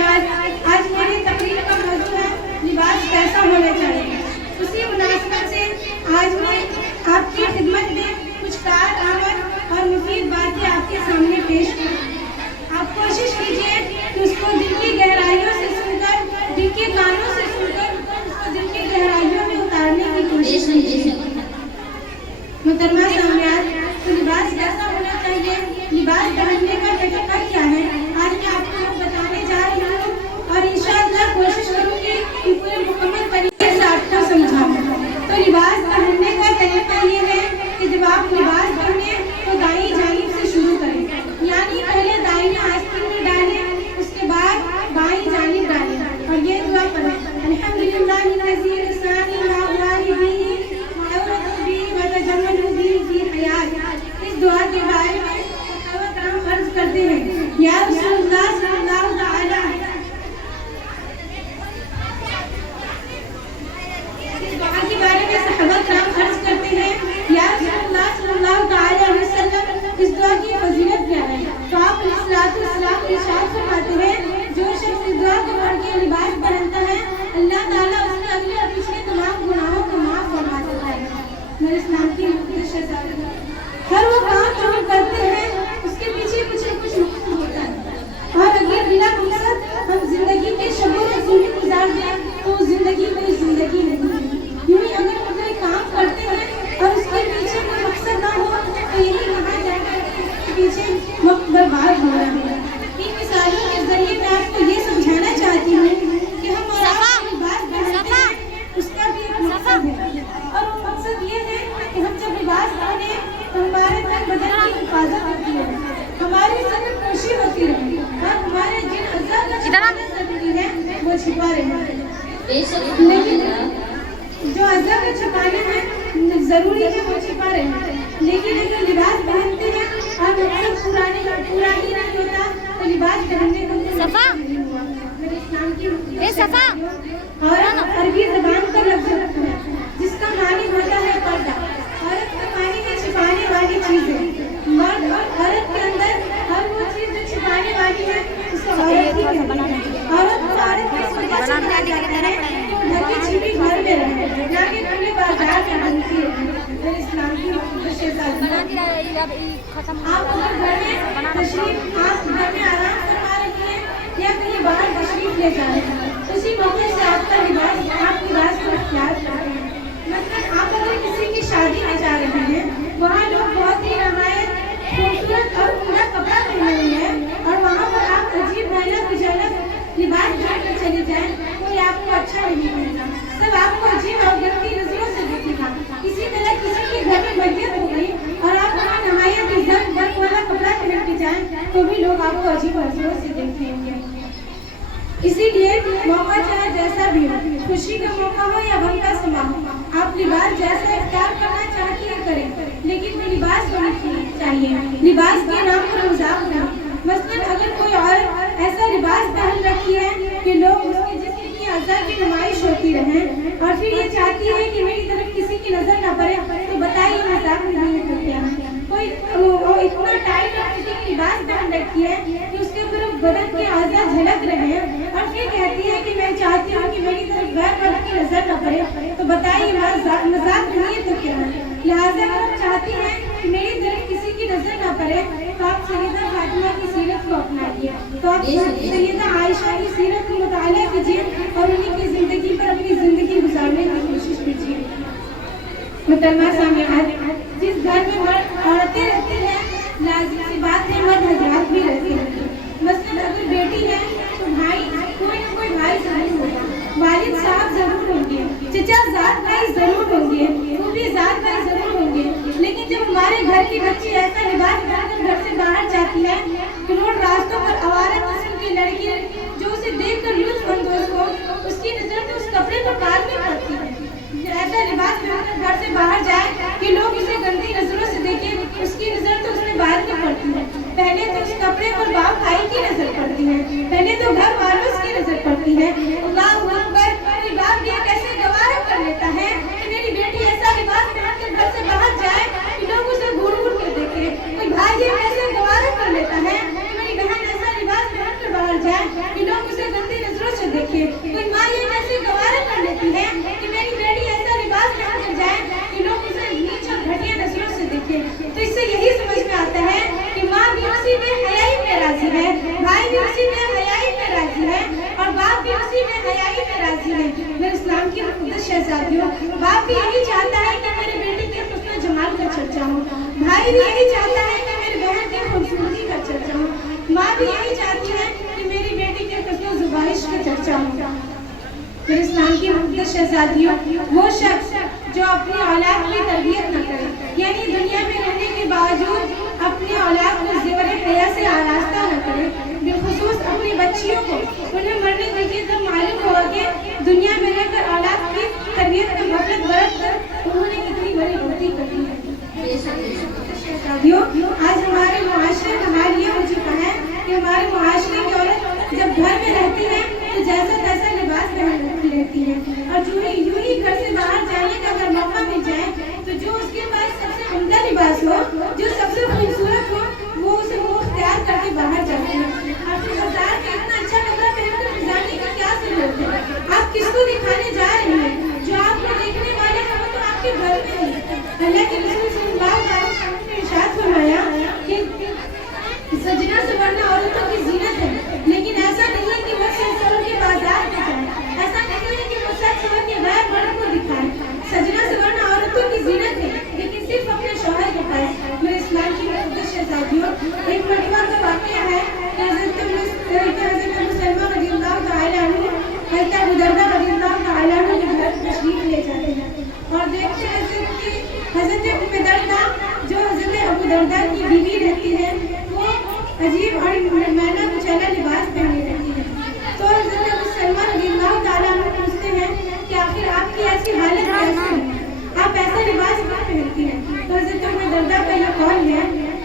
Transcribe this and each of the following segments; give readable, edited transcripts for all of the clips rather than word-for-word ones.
सामने आज मेरी तकरीर का मौजूद है लिबास कैसा होना चाहिए। उसी मुनासिबत से आज मैं आपकी खिदमत में कुछ कारआमद और मुफीद बातें आपके सामने पेश करूं। आप कोशिश कीजिए कि उसको दिल की गहराइयों से सुनकर, दिल के कानों से सुनकर उसको दिल की गहराइयों में उतारने की कोशिश कीजिए। मुहतरमा सामने तो लिबास कैसा होना चाहिए, लिबास पहनने का तरीका क्या है, आज मैं आपको बताने जा रही हूँ और इंशाअल्लाह कोशिश करूँगी कि पूरे मुकम्मल तरीके से आपको समझाऊँ। तो लिबास पहनने का तरीका ये है कि जब आप लिबास पहने तो दाईं जानिब से शुरू करें, यानी पहले दाहिने आस्तीन में डालें, उसके बाद बाईं जानिब डालें और ये दुआ पढ़ें, अल्हम्दुलिल्लाह लज़ी रज़क़नी मा उबारी बिही व औरतु बिही व तजम्मलु बिही फी हयात। इस दुआ के बारे में सहाबा कराम अर्ज करते हैं, या रसूलुल्लाह सल्लल्लाहु अलैहि वसल्लम, इस दुआ के बारे में सहाबा कराम अर्ज करते हैं, या रसूलुल्लाह सल्लल्लाहु अलैहि वसल्लम, इस दुआ की फजीलत क्या है। तो आप अलैहिस्सलाम इरशाद फरमाते हैं, जो शख्स इस दुआ को पढ़ के लिबास पहनता है, अल्लाह ताला उसके अगले और पिछले तमाम गुनाहों को माफ फरमा देता है। मेरे इस्लाम की हर वो काम जो हम करते हैं उसके पीछे कुछ न कुछ मकसद होता है, और अगर बिना मकसद हम जिंदगी के शबों में जिंदगी गुजार दें तो जिंदगी कोई जिंदगी नहीं। यूं ही अगर हम कोई काम करते हैं और उसके पीछे कोई मकसद ना हो तो यही कहा जाएगा कि उसके पीछे वक्त बर्बाद हो रहा है। इन मिसालों के जरिए मैं आपको ये समझाना चाहती हूँ कि हम और आप लिबास पहनते हैं उसका भी एक मकसद है, और वो मकसद ये है कि हम जब लिबास पहने तो हमारे तन बदन की हिफाजत होती है, हमारी सर पोशी होती रहे और हमारे जिन अज़ा का छिपाना जरूरी है वो छिपा रहे। लेकिन जो अज़ा का छिपाना है जरूरी है वो छिपा रहे, लेकिन अगर लिबास पहनते हैं और मकसद पूरा ही नहीं होता तो लिबास पहनने का मेरे इस्लाम की और अरबी ज़बान का लफ्ज़ है जिसका मानी होता है पर्दा। औरत का मानी है छिपाने वाली चीजें, मर्द और औरत के अंदर हर वो चीज जो छिपाने वाली है उसको औरत ही कहते हैं। औरत को औरत की सुरक्षा जाता है तो ढकी छिपी घर में रहे, ना कि खुले बाजार में घूमती है। मेरे इस्लाम की आप अगर घर में तशरीफ, आप घर में आराम करवा रही हैं या कहीं बाहर तशरीफ ले जा रहे हैं, उसी मौके से आपका लिबास, आप लिबास को इख्तियार करते हैं। मतलब आप अगर किसी की शादी में जा रहे हैं, वहाँ लोग बहुत ही नहायत खूबसूरत और उम्दा कपड़ा पहने हुए हैं और वहाँ पर आप अजीब भयानक विजनक लिबास पहन कर चली जाएं, कोई आपको अच्छा नहीं लगेगा, सब आपको अजीब और गंदी नजरों से देखेगा। इसी तरह किसी के घर में मैयत हो गई और आप वहाँ नहायत इज्जत वर्क वाला कपड़ा पहन के जाएं तो भी लोग आपको अजीब नजरों से देखेंगे। इसीलिए मौका चाहे जैसा भी हो, खुशी का मौका हो या गम का समा हो, आप लिबास जैसा इख्तियार करना चाहती है करें, लेकिन वो लिबास होना चाहिए, लिबास के नाम पर मजाक नहीं। मसलन अगर कोई औरत ऐसा लिबास पहन रखी है कि लोग उसके जिस्म की अज़ा की नुमाइश होती रहे और फिर ये चाहती है कि मेरी तरफ किसी की नजर न पड़े, तो बताइए मजाक नहीं है क्या। कोई इतना टाइट और किसी की लिबास पहन रखी है कि उसके ऊपर बदन के अज़ा झलक रहे हैं और फिर कहती है कि मैं चाहती हूँ कि मेरी तरफ गैर मर्द की नजर न पड़े, तो बताइए मजाक नहीं है तो क्या है। लिहाजा अगर आप चाहती हैं कि मेरी तरफ किसी की नजर न पड़े तो आप सैयदा फातिमा की सीरत को अपनाइए, तो आप सैयदा आयशा की सीरत को मुताला कीजिए और उन्हीं की जिंदगी पर अपनी जिंदगी गुजारने की कोशिश कीजिए। मुहतरमा सामने जिस घर में मर्द औरतें रहती हैं, लाज़िम सी बात है मर्द हज़रात भी रहते हैं। मसलन अगर बेटी है तो भाई, कोई ना कोई भाई जरूर होगा, वालिद साहब जरूर होंगे, चचा ज़ात भाई जरूर होंगे, फूफी ज़ात भाई जरूर होंगे। लेकिन जब हमारे घर की बच्ची ऐसा लिबास पहनकर घर से बाहर जाती है कि रोड रास्तों पर आवारा किस्म की लड़की जो उसे देखकर लुत्फ अंदोज हो, उसकी नजर तो उस कपड़े पर बाद में पड़ती है। ऐसा लिबास पहनकर घर से बाहर जाए कि लोग उसे गंदी नजरों से देखें, उसकी नजर तो उसमें बाद में पड़ती है। पहले तो उस कपड़े पर बाप भाई की नजर पड़ती है, पहले तो घर वालों की नजर पड़ती है। अल्लाह अकबर, कोई बाप ये कैसे गवारा कर लेता है कि मेरी बेटी ऐसा लिबास पहनकर घर से बाहर जाए कि लोग उसे घूर घूर कर देखें। कोई भाई ये कैसे गवारा कर लेता है कि मेरी बहन ऐसा लिबास पहनकर बाहर जाए कि लोग उसे शहजादियों, बाप भी यही चाहता है कि मेरे बेटे के हुस्न जमाल का चर्चा हो, भाई भी यही चाहता है कि मेरी बहन की खूबसूरती का चर्चा हो, माँ भी यही चाहती है कि मेरी बेटी के हुस्न ज़ुबाइश का चर्चा हो। फिर इस्लाम की मुक़द्दस शहजादियों, वो शख्स जो अपनी औलाद की तरबियत न करे, यानी दुनिया में रहने के बावजूद अपनी औलाद को ज़ेवर हया से आरास्ता न करे, बिलखुसूस अपनी बच्चियों को उन्हें मरने दीजिए तब मालूम होगा कि दुनिया में रहकर औलाद की तरबियत में गफलत बरत कर उन्होंने कितनी बड़ी गलती कर दी है। आज हमारे मुआशरे का हाल ये हो चुका है कि हमारे मुआशरे की औरत जब घर में रहती है तो जैसा तैसा लिबास पहन लेती है, और यूं ही घर से बाहर जाने का अगर मौका मिल जाए तो जो उसके पास सबसे उम्दा लिबास हो, जो सबसे खूबसूरत हो, वो उसे वो इख्तियार करके बाहर जाती है। और फिर बाजार का इतना अच्छा कपड़ा पहनकर जाने का क्या जरूरत है? आप किसको दिखाने जा रहे हैं? जो आपको देखने वाले हैं वो तो आपके घर में है। अल्लाह के रसूल सल्लल्लाहु अलैहि वसल्लम ने इरशाद फरमाया कि सजना संवरना औरतों की जीनत है, लेकिन ऐसा नहीं है कि वो सर के बाजार में जाए, ऐसा नहीं है कि वो सर के गैर मर्द को दिखाए। सजना संवरना औरतों की जीनत है, लेकिन सिर्फ अपने शौहर के पास। मेरे इस्लाम की मुक़द्दस शहजादियों, एक मरतबा का वाक़या है कि हज़रत अबू सलमा रज़ियल्लाहु तआला अन्हु हज़रत अबू दरदा रज़ियल्लाहु तआला अन्हु के घर तशरीफ ले जाते हैं और देखते हैं कि हज़रत उम्मे दरदा जो हज़रत अबू दरदा की बीवी रहती है वो अजीब और मैला कुचैला लिबास पहने रहती है। तो हज़रत अबू सलमा रज़ियल्लाहु तआला अन्हु पूछते हैं कि आखिर आपकी ऐसी हालत कैसे है, आप ऐसा लिबास क्यों पहनती हैं? तो हज़रत उम्मे दरदा का यह कौल है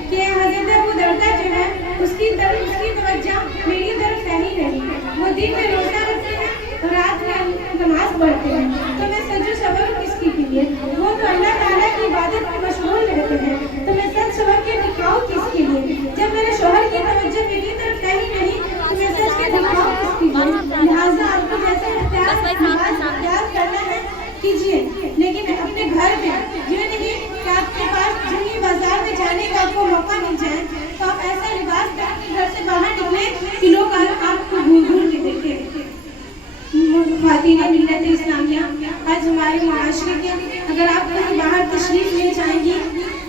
कि हज़रत अबू दरदा जो है उसकी तवज्जो मेरी तरफ नहीं रही, वो दिन में रोज़ा रखते हैं और रात में नमाज पढ़ते हैं, तो मैं सजो सबर किसकी के लिए? वो तो अल्लाह ताला की इबादत में मशगूल रहते हैं, तो मैं सच सबर के दिखाऊं किसके लिए? जब मेरे शौहर की तवज्जो मेरी तरफ नहीं तो मैं सच के दिखाऊं किसके लिए? लिहाजा आपको जैसे इख्तियार करना है कीजिए, लेकिन अपने घर में ये नहीं कि आपके पास जुम्मे बाजार में जाने का आपको मौका मिल जाए तो आप ऐसा लिबास पहन के घर से बाहर निकले कि लोग आपको घूर के देखें। ख़वातीन मिल्लत इस्लामिया, आज हमारे मुआशरे के अगर आप कहीं बाहर तशरीफ ले जाएंगी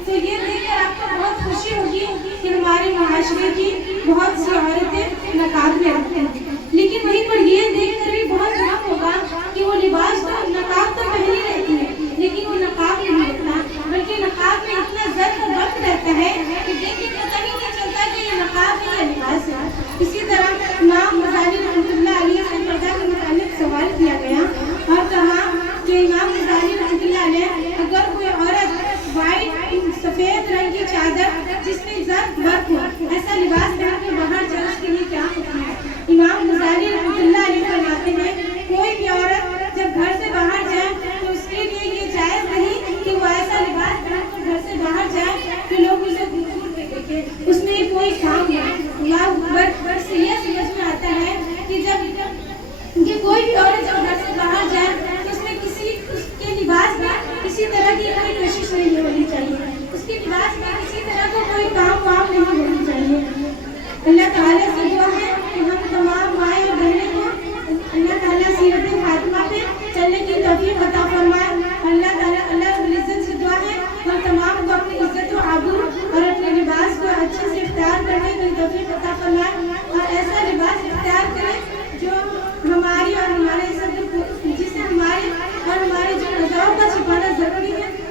तो ये देखकर आपको बहुत खुशी होगी कि हमारे मुआशरे की बहुत सी औरतें नकाब में रखती हैं, लेकिन वहीं पर ये देखकर भी बहुत गम होगा कि वो लिबास तो नकाब तो पहनी रहती है लेकिन वो नकाब नहीं रहता, बल्कि नकाब में इतना ज़र्फ और वक्त रहता है कि देख के पता ही नहीं चलता कि ये नकाब है या लिबास है। इसी तरह इमाम गज़ाली रहमतुल्लाह अलैह से पर्दा के मुतालिक सवाल किया गया और कहा कि इमाम गज़ाली रहमतुल्लाह अलैह अगर कोई औरत वाइट सफ़ेद रंग की चादर जिसमें ज़र्फ वर्क हो ऐसा लिबास पहन के बाहर जाए उसके लिए क्या हुक्म है? इमाम गज़ाली रहमतुल्लाह अलैह फरमाते हैं कोई भी औरत जब घर से बाहर जाए तो उसके लिए ये जायज़ नहीं कि वो ऐसा लिबास पहन कर घर से बाहर जाए कि लोग उसे घूर के देखें, उसमें कोई काम नहीं। बस ये समझ में आता है कि जब ये कोई भी औरत जब घर से बाहर जाए तो उसमें उसके लिबास में किसी तरह की कोई कोशिश नहीं होनी चाहिए, उसके लिबास में किसी तरह का कोई काम नहीं होनी चाहिए। अल्लाह ताला से दुआ है कि हम तमाम माएँ और बहनें को अल्लाह ताला सीरत फातिमा पे चलने की तौफीक अता फरमाए। अल्लाह ताला अल्लाह रब्बुल इज्जत से दुआ है हम तमाम को अपनी इज्जत व आबरू और अपने लिबास को अच्छे से इख्तियार करने की तौफीक अता फरमाए और ऐसा लिबास इख्तियार करें जो हमारी और हमारे सब जिससे हमारे और हमारे जो नज़रों का छिपाना ज़रूरी